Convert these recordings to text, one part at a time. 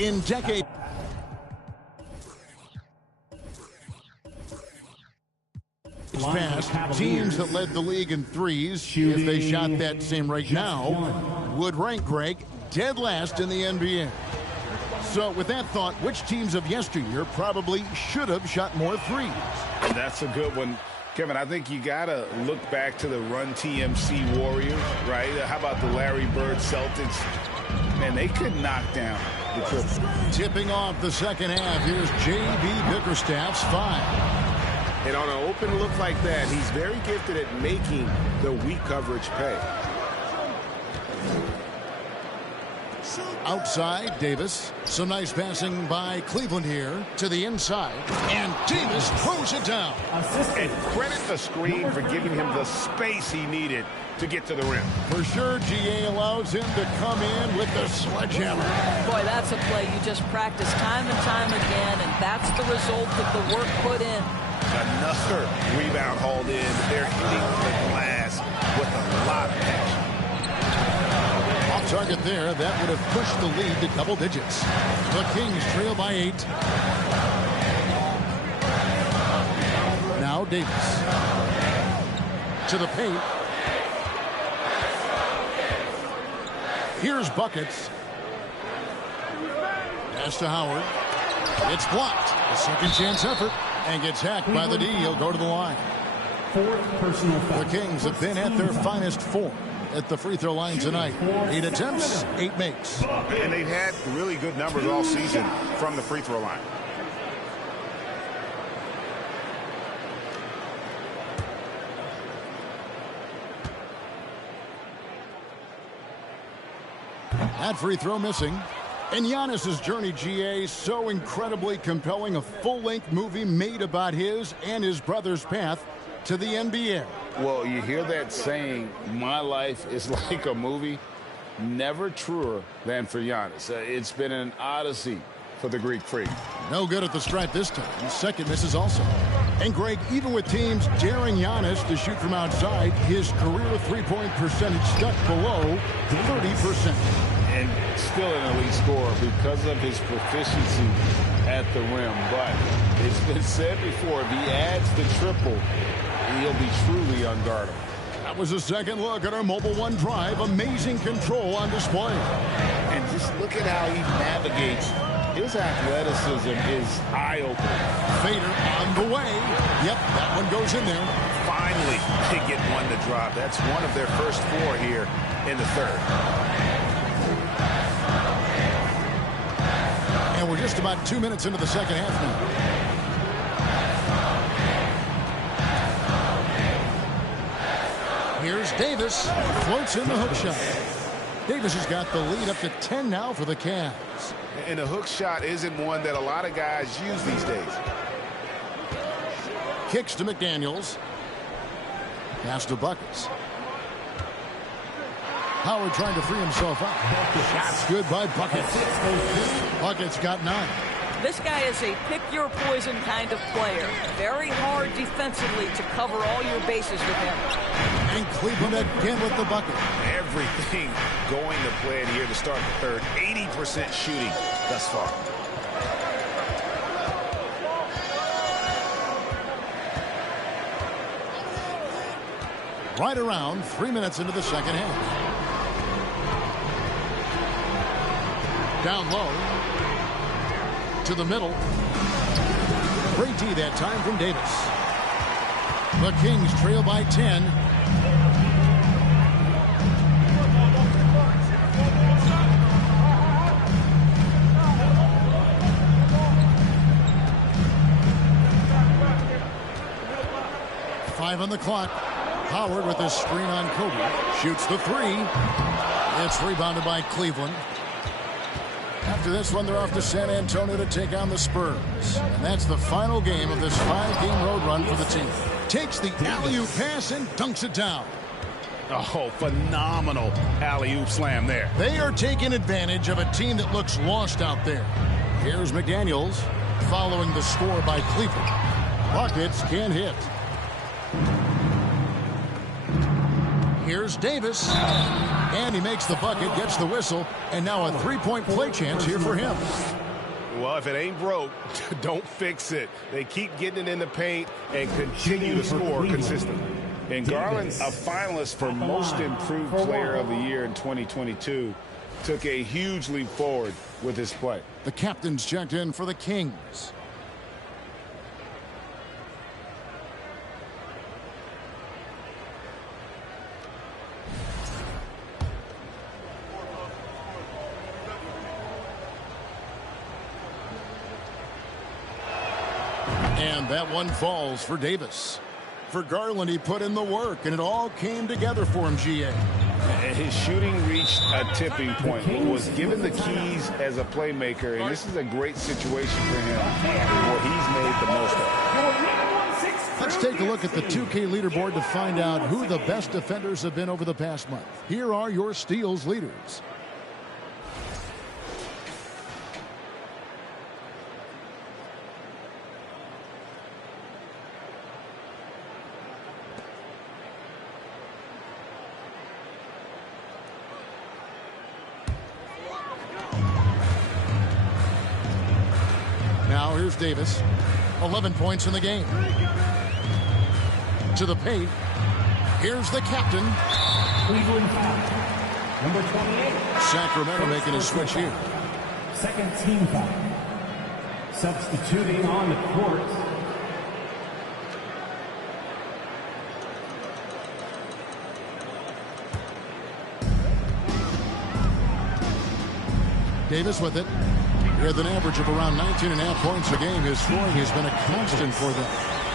in decades. Past, teams that led the league in threes, if they shot that same rate now, would rank, Greg, dead last in the NBA. So with that thought, which teams of yesteryear probably should have shot more threes? That's a good one, Kevin. I think you got to look back to the Run TMC Warriors, right? How about the Larry Bird Celtics? Man, they could knock down the triple. Tipping off the second half, here's J.B. Bickerstaff's 5. And on an open look like that, he's very gifted at making the weak coverage pay. Outside, Davis. Some nice passing by Cleveland here to the inside. And Davis throws it down. And credit the screen for giving him the space he needed to get to the rim. For sure, GA allows him to come in with the sledgehammer. Boy, that's a play you just practice time and time again, and that's the result of the work put in. Another rebound hauled in. They're hitting the glass with a lot of passion. Off target there. That would have pushed the lead to double digits. The Kings trail by 8. Now Davis. To the paint. Here's buckets. Pass to Howard. It's blocked. A second chance effort. And gets hacked by the D. He'll go to the line. The Kings have been at their finest form at the free throw line tonight. 8 attempts, 8 makes. And they've had really good numbers all season from the free throw line. That free throw missing. And Giannis's journey, GA, so incredibly compelling. A full-length movie made about his and his brother's path to the NBA. Well, you hear that saying, my life is like a movie. Never truer than for Giannis. It's been an odyssey for the Greek Freak. No good at the stripe this time. Second misses also. And, Greg, even with teams daring Giannis to shoot from outside, his career three-point percentage stuck below 30%. And still an elite scorer because of his proficiency at the rim. But it's been said before, if he adds the triple, he'll be truly unguardable. That was a second look at our Mobile One drive. Amazing control on display. And just look at how he navigates. His athleticism is eye-opening. Fader on the way. Yep, that one goes in there. Finally, they get one to drop. That's one of their first 4 here in the third. And we're just about 2 minutes into the second half now. Here's Davis. Floats in the hook shot. Davis has got the lead up to 10 now for the Cavs. And a hook shot isn't one that a lot of guys use these days. Kicks to McDaniels. Pass to Buckets. Howard trying to free himself up. Shots good by Buckets. Buckets got 9. This guy is a pick-your-poison kind of player. Very hard defensively to cover all your bases with him. And Cleveland again with the bucket. Everything going to plan here to start the third. 80% shooting thus far. Right around 3 minutes into the second half. Down low. To the middle. Great D that time from Davis. The Kings trail by 10. Five on the clock. Howard with his screen on Kobe. Shoots the 3. It's rebounded by Cleveland. After this one, they're off to San Antonio to take on the Spurs. And that's the final game of this 5-game road run for the team. Takes the alley-oop pass and dunks it down. Oh, phenomenal alley-oop slam there. They are taking advantage of a team that looks lost out there. Here's McDaniels following the score by Cleveland. Buckets can't hit. Here's Davis. And he makes the bucket, gets the whistle, and now a three-point play chance here for him. Well, if it ain't broke, don't fix it. They keep getting it in the paint and continue to score consistently. And Garland, a finalist for Most Improved Player of the Year in 2022, took a huge leap forward with his play. The captain's checked in for the Kings. And that one falls for Davis. For Garland, he put in the work, and it all came together for him, GA. His shooting reached a tipping point, but was given the keys as a playmaker, and this is a great situation for him where he's made the most of it. Let's take a look at the 2K leaderboard to find out who the best defenders have been over the past month. Here are your steals leaders. Now here's Davis. 11 points in the game. To the paint. Here's the captain. Cleveland foul. Number 28. Sacramento making a switch here. Second team foul. Substituting on the court. Davis with it. With an average of around 19.5 points a game, his scoring has been a constant for them.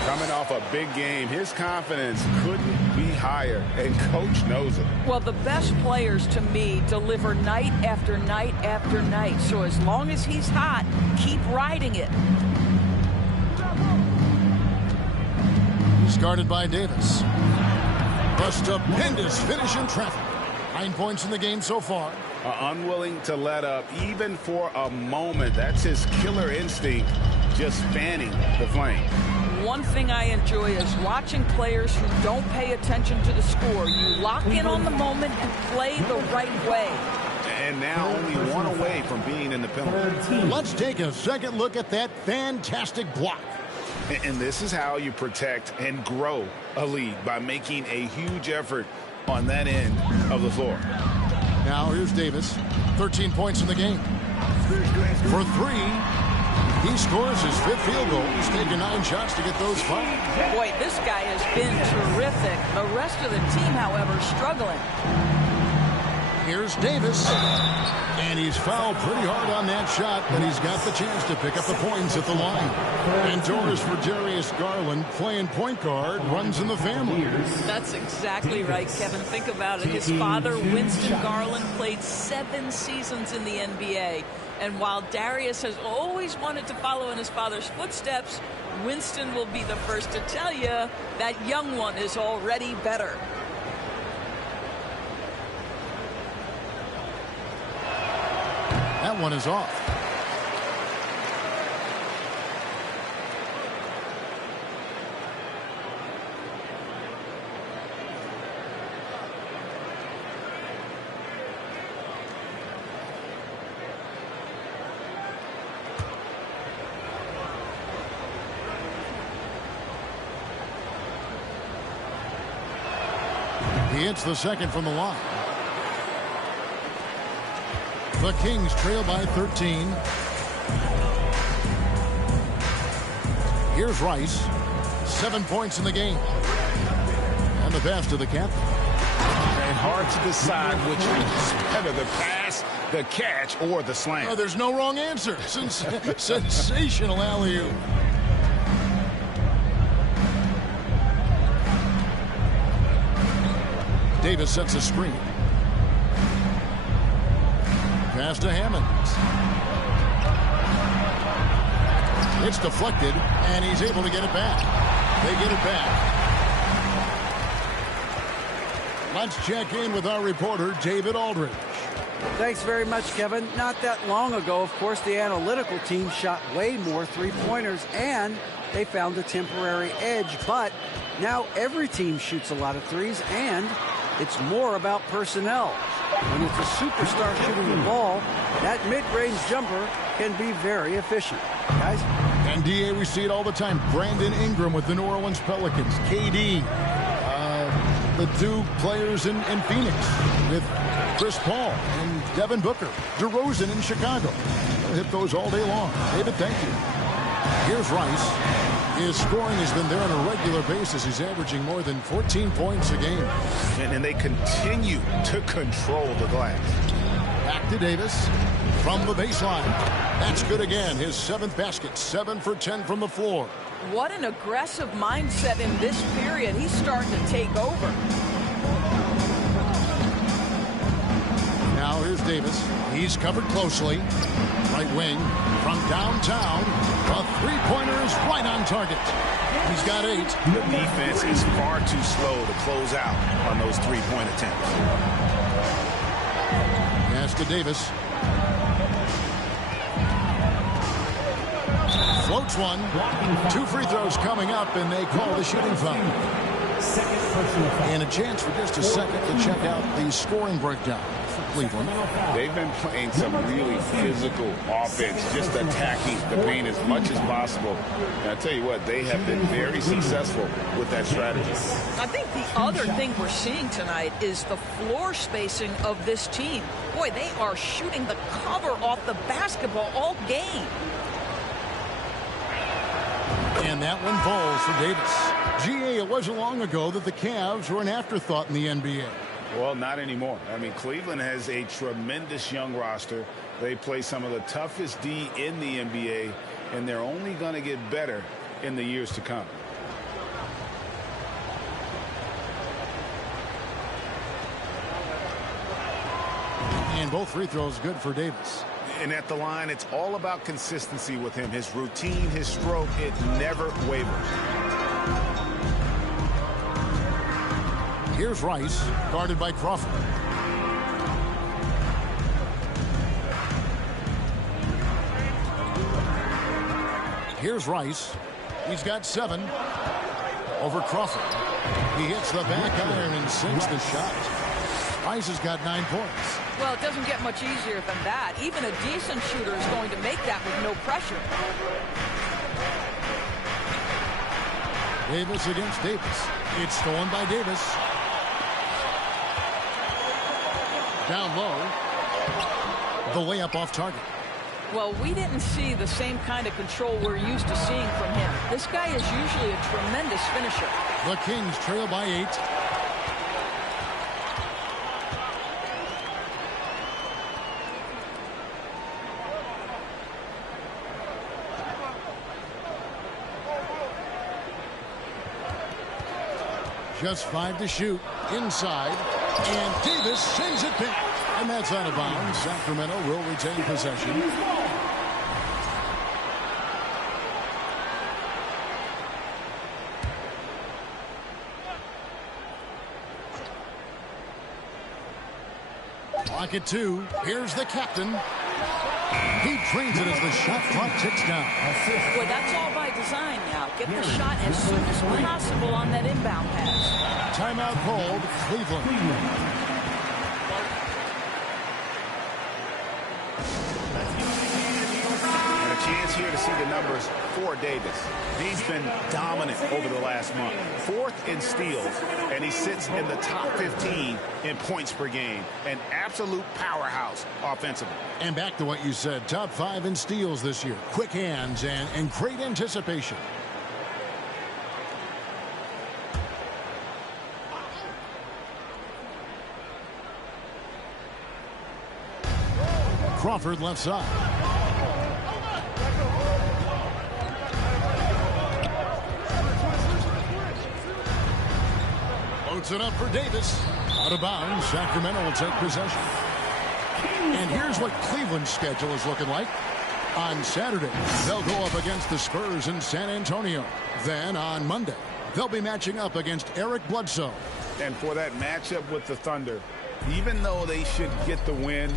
Coming off a big game, his confidence couldn't be higher, and coach knows it. Well, the best players to me deliver night after night after night. So as long as he's hot, keep riding it. He's guarded by Davis. A stupendous finish in traffic. 9 points in the game so far. Unwilling to let up even for a moment. That's his killer instinct, just fanning the flame. One thing I enjoy is watching players who don't pay attention to the score. You lock in on the moment and play the right way. And now only one away from being in the penalty. Let's take a second look at that fantastic block. And this is how you protect and grow a lead, by making a huge effort on that end of the floor. Now here's Davis. 13 points in the game. For three. He scores his fifth field goal. He's taken 9 shots to get those 5. Boy, this guy has been terrific. The rest of the team, however, struggling. Here's Davis. And he's fouled pretty hard on that shot, but he's got the chance to pick up the points at the line. Indoors for Darius Garland, playing point guard, runs in the family. That's exactly right, Kevin. Think about it. His father, Winston Garland, played 7 seasons in the NBA. And while Darius has always wanted to follow in his father's footsteps, Winston will be the first to tell you that young one is already better. That one is off. He hits the second from the line. The Kings trail by 13. Here's Rice. 7 points in the game. And the pass to the captain. And hard to decide which is better, the pass, the catch, or the slam. Oh, there's no wrong answer. Sensational alley-oop. Davis sets a screen. Pass to Hammond. It's deflected, and he's able to get it back. They get it back. Let's check in with our reporter, David Aldridge. Thanks very much, Kevin. Not that long ago, of course, the analytical team shot way more three-pointers, and they found a temporary edge. But now every team shoots a lot of threes, and It's more about personnel. When it's a superstar shooting the ball, that mid-range jumper can be very efficient. Guys? And DA, we see it all the time. Brandon Ingram with the New Orleans Pelicans. KD, the two players in Phoenix with Chris Paul and Devin Booker. DeRozan in Chicago. We'll hit those all day long. David, thank you. Here's Rice. His scoring has been there on a regular basis. He's averaging more than 14 points a game. And they continue to control the glass. Back to Davis from the baseline. That's good again. His 7th basket. 7 for 10 from the floor. What an aggressive mindset in this period. He's starting to take over. Now here's Davis. He's covered closely. Right wing from downtown. A three-pointer is right on target. He's got 8. The defense is far too slow to close out on those three-point attempts. Pass to Davis. Floats one. 2 free throws coming up, and they call the shooting foul. And a chance for just a second to check out the scoring breakdown for Cleveland. They've been playing some really physical offense, just attacking the paint as much as possible. And I tell you what, they have been very successful with that strategy. I think the other thing we're seeing tonight is the floor spacing of this team. Boy, they are shooting the cover off the basketball all game. And that one falls for Davis. GA, it wasn't long ago that the Cavs were an afterthought in the NBA. Well, not anymore. I mean, Cleveland has a tremendous young roster. They play some of the toughest D in the NBA, and they're only going to get better in the years to come. And both free throws good for Davis. And at the line, it's all about consistency with him. His routine, his stroke, it never wavers. Here's Rice, guarded by Crawford. Here's Rice. He's got 7 over Crawford. He hits the back iron and sinks the shot. Rice has got 9 points. Well, it doesn't get much easier than that. Even a decent shooter is going to make that with no pressure. Davis against Davis. It's stolen by Davis. Down low. The layup off target. Well, we didn't see the same kind of control we're used to seeing from him. This guy is usually a tremendous finisher. The Kings trail by 8. Just 5 to shoot. Inside. And Davis sends it back. And that's out of bounds. Sacramento will retain possession. Clock at 2. Here's the captain. He trains it as the shot clock ticks down. Boy, that's all by design now. Get the shot as soon as possible on that inbound pass. Timeout called. Cleveland. And a chance here to see the numbers for Davis. He's been dominant over the last month. 4th in steals, and he sits in the top 15 in points per game. An absolute powerhouse offensively. And back to what you said, top 5 in steals this year. Quick hands and great anticipation. Crawford left side. Loads it up for Davis. Out of bounds. Sacramento will take possession. And here's what Cleveland's schedule is looking like. On Saturday, they'll go up against the Spurs in San Antonio. Then on Monday, they'll be matching up against Eric Bledsoe. And for that matchup with the Thunder, even though they should get the win,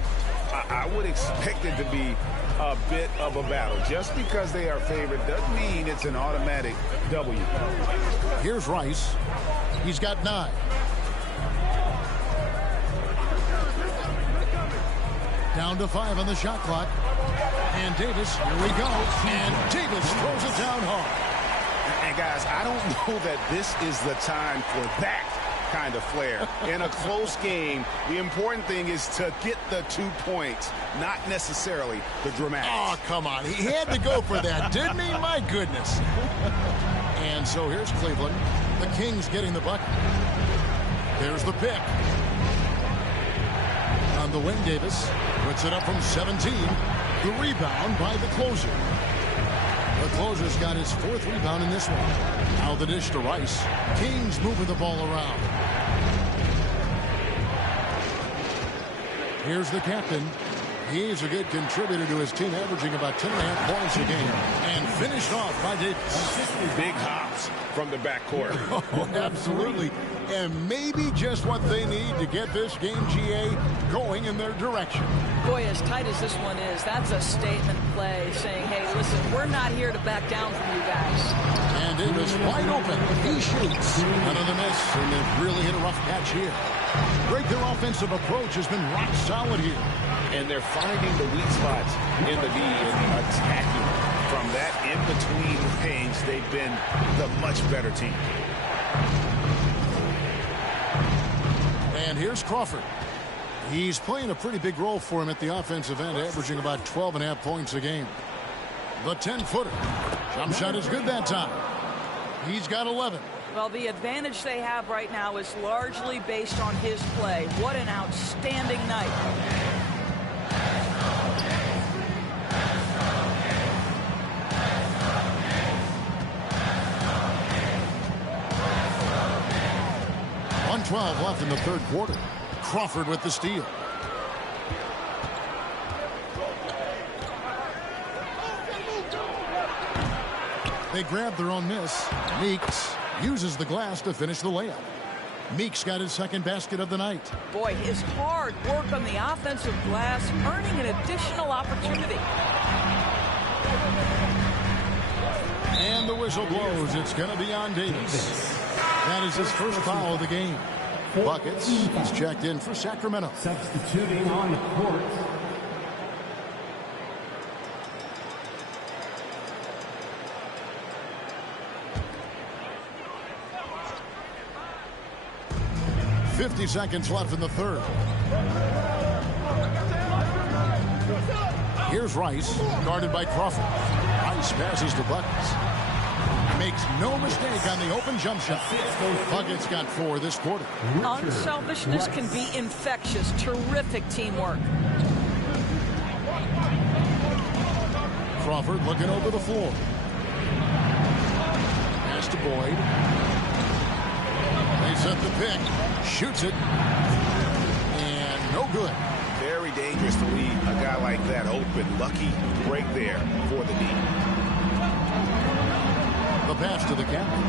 I would expect it to be a bit of a battle. Just because they are favored doesn't mean it's an automatic W. Here's Rice. He's got 9. Down to 5 on the shot clock. And Davis, here we go. And Davis throws it down hard. And guys, I don't know that this is the time for that kind of flair. In a close game, the important thing is to get the 2 points, not necessarily the dramatics. Oh, come on. He had to go for that, didn't he? My goodness. And so here's Cleveland. The Kings getting the bucket. There's the pick. On the wing, Davis puts it up from 17. The rebound by the closer. The closer's got his 4th rebound in this one. Now the dish to Rice. Kings moving the ball around. Here's the captain. He's a good contributor to his team, averaging about 10.5 points a game. And finished off by Davis. Big hops from the backcourt. Oh, absolutely. And maybe just what they need to get this game, GA, going in their direction. Boy, as tight as this one is, that's a statement play saying, hey, listen, we're not here to back down from you guys. And Davis wide open. He shoots. Another miss, and they've really hit a rough patch here. Greg, their offensive approach has been rock solid here. And they're finding the weak spots in the D and attacking. From that in-between range, they've been the much better team. And here's Crawford. He's playing a pretty big role for him at the offensive end, averaging about 12.5 points a game. The 10-footer. Jump shot is good that time. He's got 11. Well, the advantage they have right now is largely based on his play. What an outstanding night. .12 left in the 3rd quarter. Crawford with the steal. They grab their own miss. Meeks uses the glass to finish the layup. Meeks got his 2nd basket of the night. Boy, his hard work on the offensive glass, earning an additional opportunity. And the whistle blows. It's going to be on Davis. That is his 1st foul of the game. Buckets. He's checked in for Sacramento. Substituting on the court. .50 seconds left in the 3rd. Here's Rice, guarded by Crawford. Rice passes to Buckets. Makes no mistake on the open jump shot. Buckets got 4 this quarter. Unselfishness can be infectious. Terrific teamwork. Crawford looking over the floor. Pass to Boyd. They set the pick. Shoots it. And no good. Very dangerous to leave a guy like that open. Lucky break there for the D. The pass to the captain.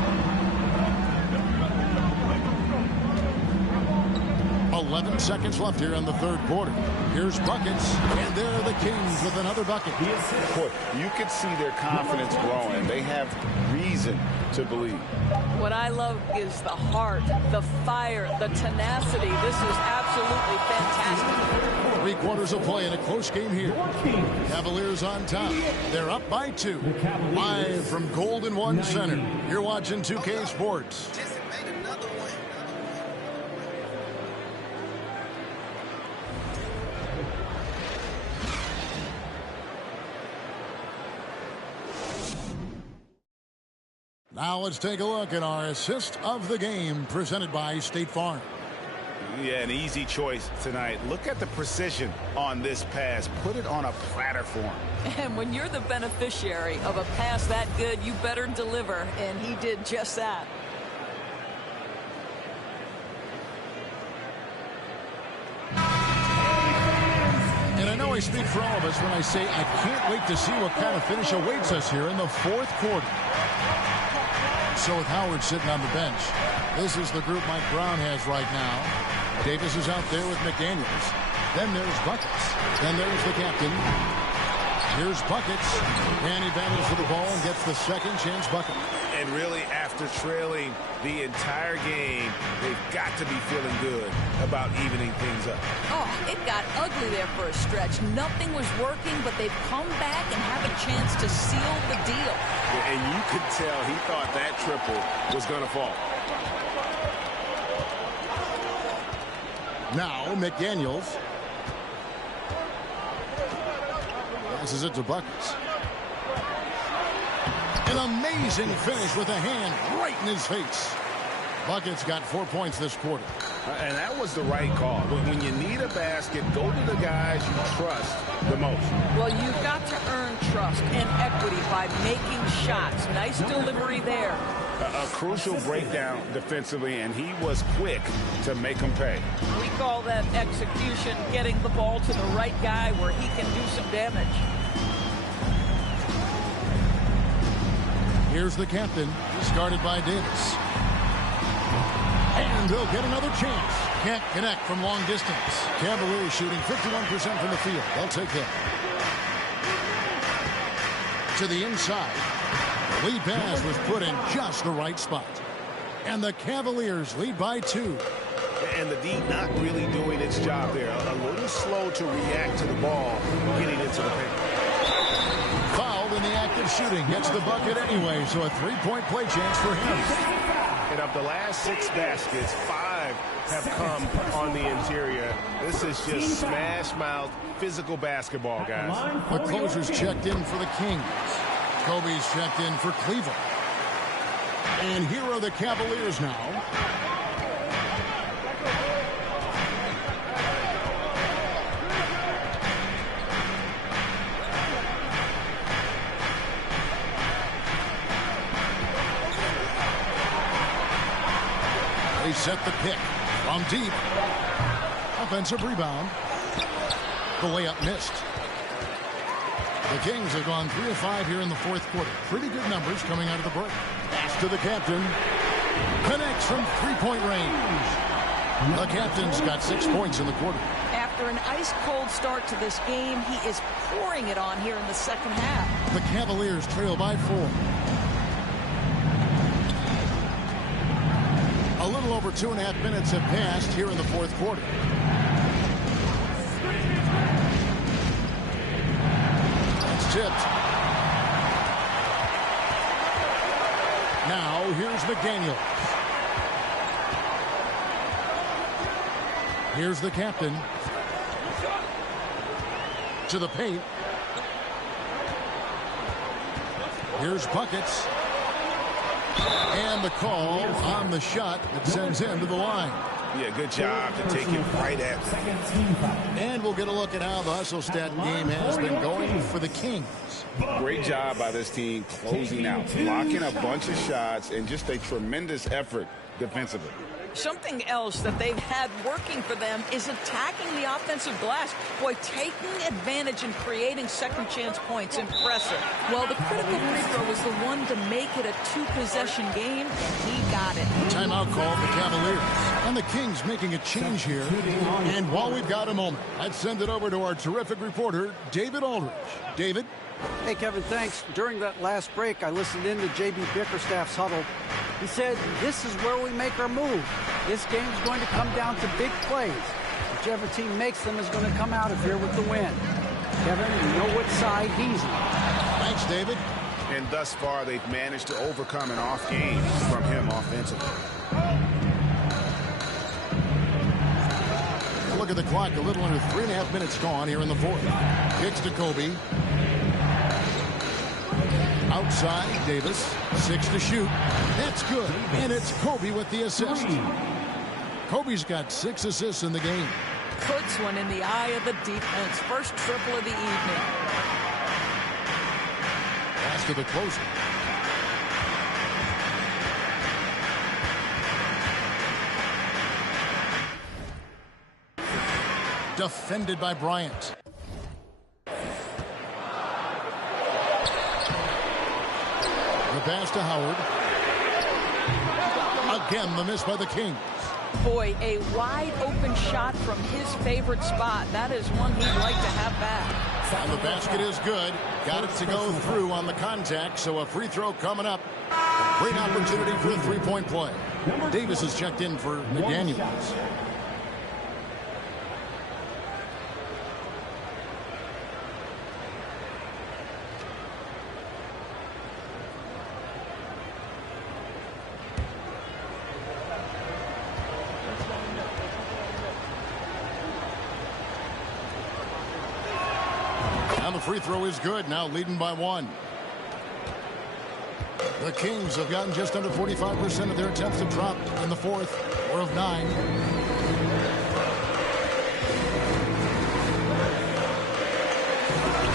11 seconds left here in the 3rd quarter. Here's Buckets, and there are the Kings with another bucket. Boy, you can see their confidence growing. They have reason to believe. What I love is the heart, the fire, the tenacity. This is absolutely fantastic. 3 quarters of play in a close game here. Cavaliers on top. They're up by 2. Live from Golden One Center. You're watching 2K Sports. Now let's take a look at our assist of the game presented by State Farm. Yeah, an easy choice tonight. Look at the precision on this pass. Put it on a platter form. And when you're the beneficiary of a pass that good, you better deliver. And he did just that. And I know I speak for all of us when I say I can't wait to see what kind of finish awaits us here in the 4th quarter. So with Howard sitting on the bench, this is the group Mike Brown has right now. Davis is out there with McDaniels. Then there's Buckets. Then there's the captain. Here's Buckets. And he battles for the ball and gets the 2nd chance bucket. And really, after after trailing the entire game, they've got to be feeling good about evening things up. Oh, it got ugly there for a stretch. Nothing was working, but they've come back and have a chance to seal the deal. And you could tell he thought that triple was going to fall. Now McDaniels passes it to Buckets. An amazing finish with a hand right in his face. Buckets got 4 points this quarter. And that was the right call. But when you need a basket, go to the guys you trust the most. Well, you've got to earn trust and equity by making shots. Nice delivery there. A crucial breakdown defensively, and he was quick to make them pay. We call that execution, getting the ball to the right guy where he can do some damage. Here's the captain, started by Davis. And they'll get another chance. Can't connect from long distance. Cavaliers shooting 51% from the field. They'll take that. To the inside. Lead pass was put in just the right spot. And the Cavaliers lead by 2. And the D not really doing its job there. A little slow to react to the ball getting into the paint. Fouled in the act of shooting. Gets the bucket anyway, so a 3-point play chance for him. And of the last 6 baskets, 5 have come on the interior. This is just smash-mouth physical basketball, guys. The closer's checked in for the Kings. Kobe's checked in for Cleveland. And here are the Cavaliers now. They set the pick from deep. Offensive rebound. The layup missed. The Kings have gone 3 of 5 here in the fourth quarter. Pretty good numbers coming out of the break. Pass to the captain. Connects from 3-point range. The captain's got 6 points in the quarter. After an ice-cold start to this game, he is pouring it on here in the second half. The Cavaliers trail by 4. A little over 2.5 minutes have passed here in the fourth quarter. It's tipped. Now here's McDaniels. Here's the captain. To the paint. Here's Buckets. And the call on the shot that sends him to the line. Yeah, good job to take him right at him. And we'll get a look at how the hustle stat game has been going for the Kings. Great job by this team closing out, blocking a bunch of shots, and just a tremendous effort defensively. Something else that they've had working for them is attacking the offensive glass. Boy, taking advantage and creating second chance points. Impressive. Well, the critical free throw was the one to make it a 2-possession game, and he got it. Timeout call for Cavaliers. And the Kings making a change here. And while we've got a moment, I'd send it over to our terrific reporter, David Aldridge. David? Hey, Kevin, thanks. During that last break, I listened in to J.B. Bickerstaff's huddle. He said, this is where we make our move. This game's going to come down to big plays. Whichever team makes them is going to come out of here with the win. Kevin, you know what side he's on. Thanks, David. And thus far, they've managed to overcome an off game from him offensively. Look at the clock. A little under 3.5 minutes gone here in the fourth. Kicks to Kobe. Outside, Davis. 6 to shoot. That's good. And it's Kobe with the assist. Kobe's got 6 assists in the game. Puts one in the eye of the defense. First triple of the evening. Pass to the closer. Defended by Bryant. The pass to Howard. Again, the miss by the Kings. Boy, a wide open shot from his favorite spot. That is one he'd like to have back. And the basket is good. Got it to go through on the contact, so a free throw coming up. Great opportunity for a three-point play. Davis is checked in for McDaniels. And the free throw is good, now leading by 1. The Kings have gotten just under 45% of their attempts to drop in the fourth, 4 of 9.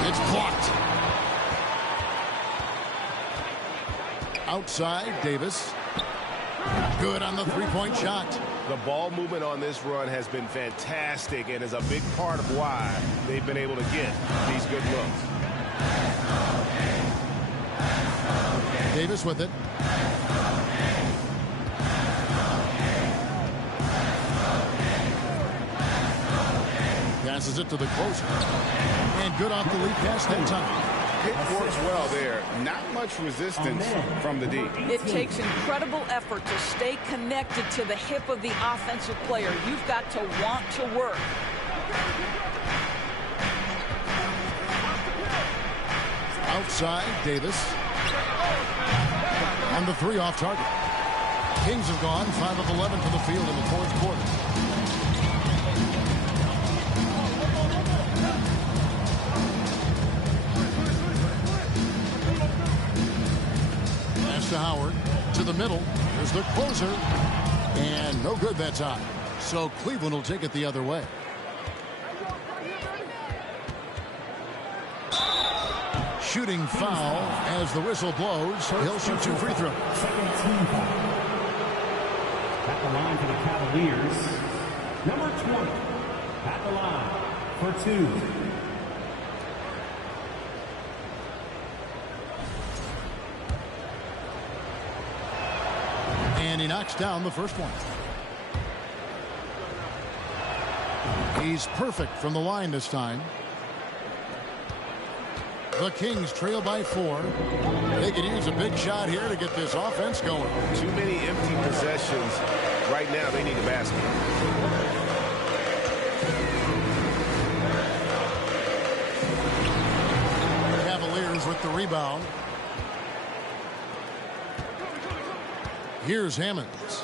It's blocked. Outside, Davis. Good on the three-point shot. The ball movement on this run has been fantastic and is a big part of why they've been able to get these good looks. Davis with it. Passes it to the closer. And good off the lead pass that time. It works well there. Not much resistance from the D. It takes incredible effort to stay connected to the hip of the offensive player. You've got to want to work. Outside, Davis. On the 3 off target. Kings have gone 5 of 11 to the field in the fourth quarter. Pass to Howard. To the middle. There's the closer. And no good that time. So Cleveland will take it the other way. Shooting foul as the whistle blows. He'll shoot 2 free throws. Second team foul. At the line for the Cavaliers, number 20. At the line for 2. And he knocks down the first one. He's perfect from the line this time. The Kings trail by 4. They could use a big shot here to get this offense going. Too many empty possessions. Right now, they need a basket. Cavaliers with the rebound. Here's Hammonds.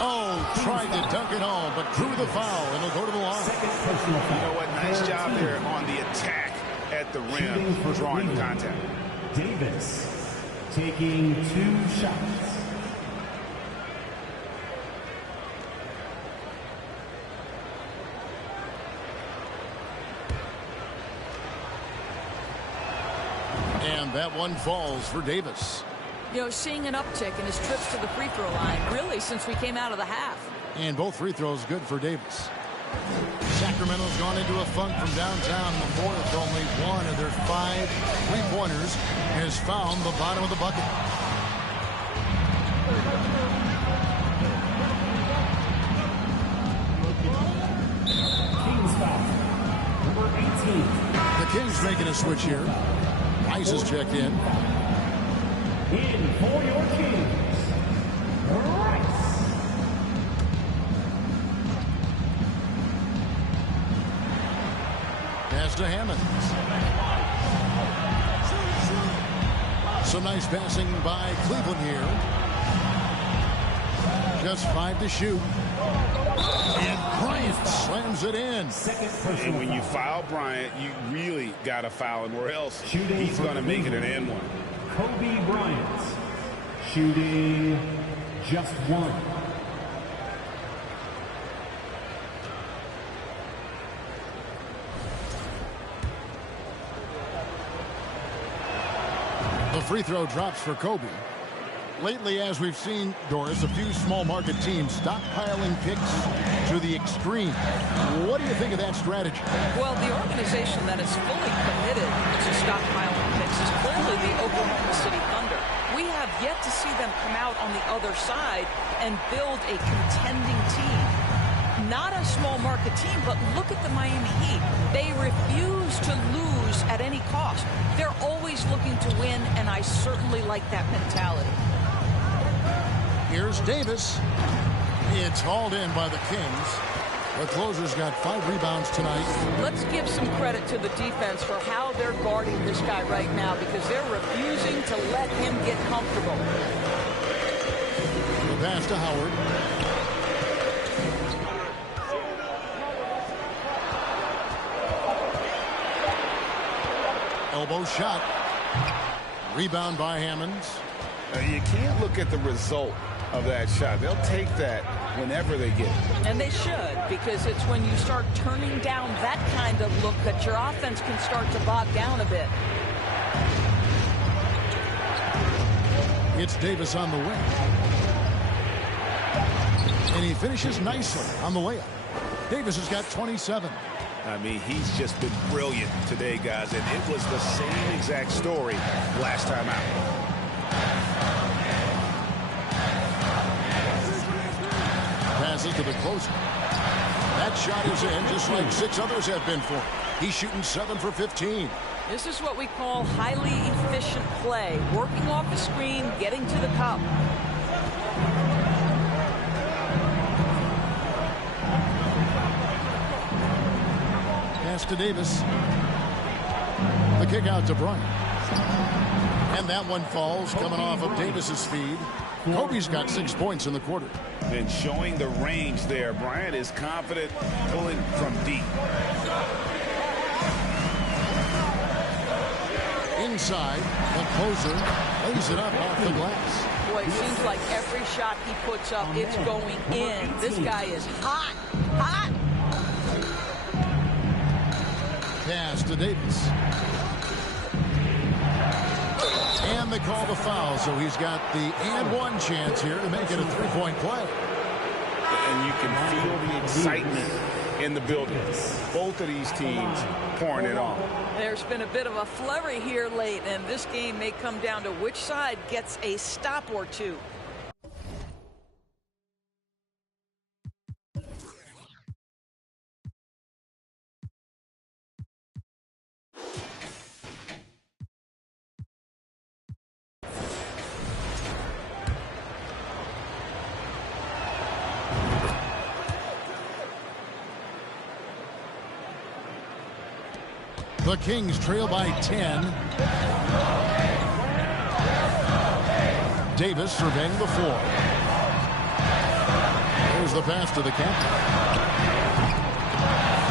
Oh, tried to dunk it home, but drew the foul, and he'll go to the line. You know what? Nice job there on the attack at the rim, drawing contact. Davis taking 2 shots. And that one falls for Davis. You know, seeing an uptick in his trips to the free throw line, really, since we came out of the half. And both free throws good for Davis. Sacramento's gone into a funk from downtown in the fourth. Only 1 of their 5 three-pointers has found the bottom of the bucket. Kings foul. Number 18. The Kings making a switch here. Rice is checked in. In for your Kings, Rice. Pass to Hammonds. Some nice passing by Cleveland here. Just 5 to shoot. And Bryant slams it in. And when you foul Bryant, you really got to foul him, or else he's going to make it an and one. Kobe Bryant shooting just 1. The free throw drops for Kobe. Lately, as we've seen, Doris, a few small market teams stockpiling picks to the extreme. What do you think of that strategy? Well, the organization that is fully committed to stockpiling picks is clearly the Oklahoma City Thunder. We have yet to see them come out on the other side and build a contending team. Not a small market team, but look at the Miami Heat. They refuse to lose at any cost. They're always looking to win, and I certainly like that mentality. Here's Davis. It's hauled in by the Kings. The closer's got 5 rebounds tonight. Let's give some credit to the defense for how they're guarding this guy right now, because they're refusing to let him get comfortable. The pass to Howard. Elbow shot. Rebound by Hammonds. You can't look at the result of that shot. They'll take that whenever they get it. And they should, because it's when you start turning down that kind of look that your offense can start to bog down a bit. It's Davis on the wing. And he finishes nicely on the layup. Davis has got 27. I mean, he's just been brilliant today, guys, and it was the same exact story last time out. Passes to the closer. That shot is in, just like 6 others have been for him. He's shooting 7 for 15. This is what we call highly efficient play. Working off the screen, getting to the cup. Pass to Davis. The kick out to Bryant. And that one falls, coming off of Davis's feed. Kobe's got 6 points in the quarter. And showing the range there. Bryant is confident pulling from deep. Inside, the closer lays it up off the glass. Boy, it seems like every shot he puts up, it's going in. This guy is hot, hot. Pass to Davis. And they call the foul, so he's got the and one chance here to make it a 3-point play. And you can feel the excitement in the building. Both of these teams pouring it on. There's been a bit of a flurry here late, and this game may come down to which side gets a stop or two. The Kings trail by 10. Davis surveying the floor. There's the pass to the captain.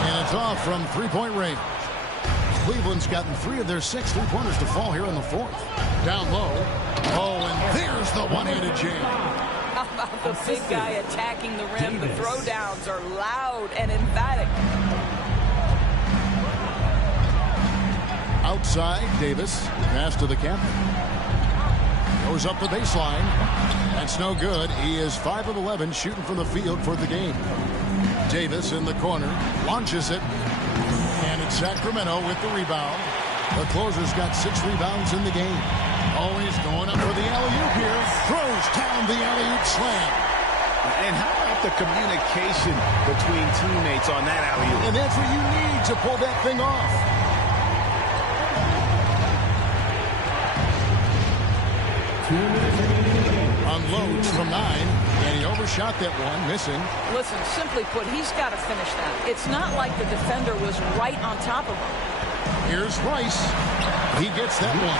And it's off from 3-point range. Cleveland's gotten 3 of their 6 3-pointers to fall here in the 4th. Down low. Oh, and there's the one-handed jam. How about the big guy attacking the rim? The throwdowns are loud and emphatic. Outside, Davis. Pass to the captain. Goes up the baseline. That's no good. He is 5 of 11 shooting from the field for the game. Davis in the corner. Launches it. And it's Sacramento with the rebound. The closer's got 6 rebounds in the game. Always going up for the alley-oop here. Throws down the alley-oop slam. And how about the communication between teammates on that alley-oop? And that's what you need to pull that thing off. Unloads from 9, and he overshot that one, missing. Listen, simply put, he's got to finish that. It's not like the defender was right on top of him. Here's Rice. He gets that one.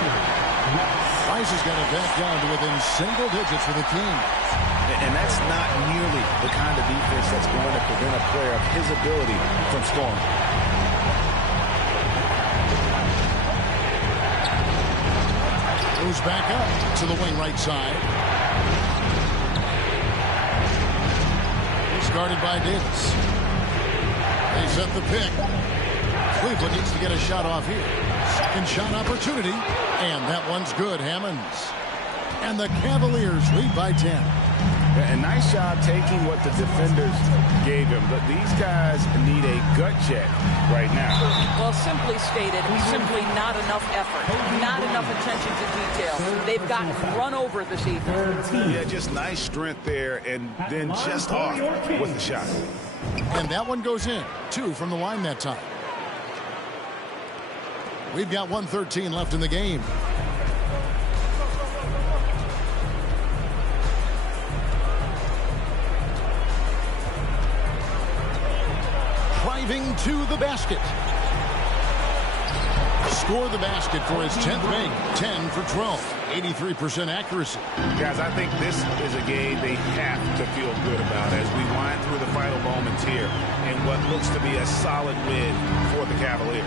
Rice has got it back down to within single digits for the Kings. And that's not nearly the kind of defense that's going to prevent a player of his ability from scoring. Goes back up to the wing right side. He's guarded by Davis. They set the pick. Cleveland needs to get a shot off here. Second shot opportunity. And that one's good, Hammonds. And the Cavaliers lead by 10. A nice job taking what the defenders gave him. But these guys need a gut check right now. Well, simply stated, simply not enough effort. Not enough attention to detail. They've gotten run over this evening. Yeah, just nice strength there, and then just off with the shot. And that one goes in. 2 from the line that time. We've got 1:13 left in the game. driving to the basket. Scored the basket for his 10th make. 10 for 12. 83% accuracy. Guys, I think this is a game they have to feel good about as we wind through the final moments here in what looks to be a solid win for the Cavaliers.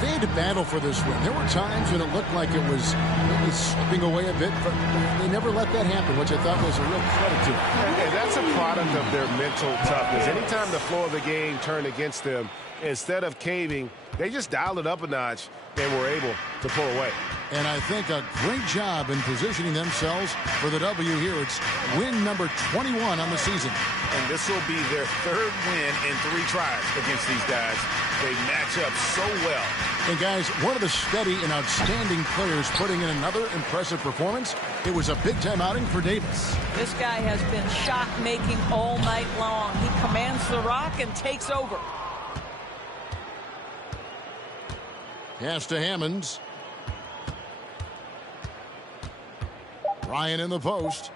They had to battle for this win. There were times when it looked like it was maybe slipping away a bit, but they never let that happen, which I thought was a real credit to them. And that's a product of their mental toughness. Anytime the flow of the game turned against them, instead of caving, they just dialed it up a notch and were able to pull away. And I think a great job in positioning themselves for the W here. It's win number 21 on the season. And this will be their third win in 3 tries against these guys. They match up so well. And guys, one of the steady and outstanding players putting in another impressive performance. It was a big-time outing for Davis. This guy has been shot-making all night long. He commands the rock and takes over. Pass to Hammonds. Ryan in the post.